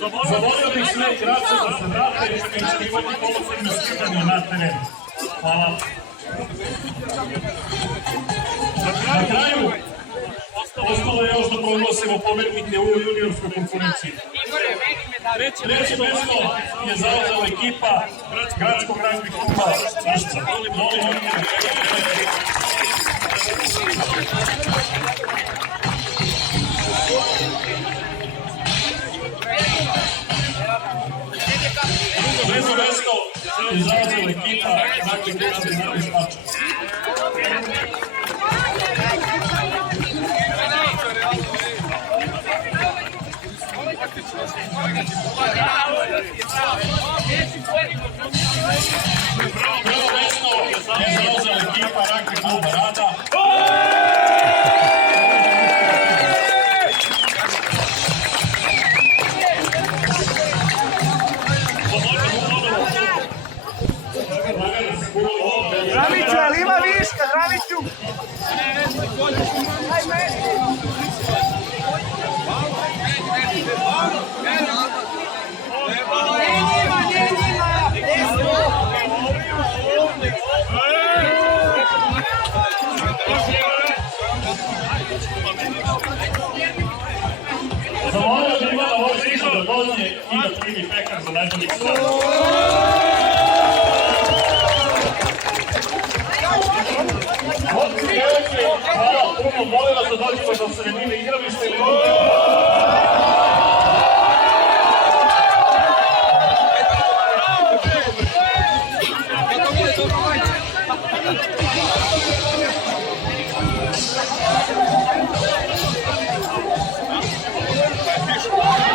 Zamolio bih sve igrače da se vrate i učinkovati kolektivno skidanje na teren. Hvala. Na kraju, ostalo je još da proglasimo pobednike u juniorskoj konkurenciji. Treće mesto je zauzela ekipa gradskog ragbi kluba Vršca. Molim junior. Treće mesto je zauzela ekipa ragbi kluba Vršca. Prvo mesto je zauzela ekipa ragbi kluba Rada. Ramiću, ali ima viška, Ramiću! Aj meni! Zamolio da ima na Vožniku da dođe i da primi pekar za najbolji stav. Hvala puno, molim vas da dođemo do sredine igrališta ili ovdje.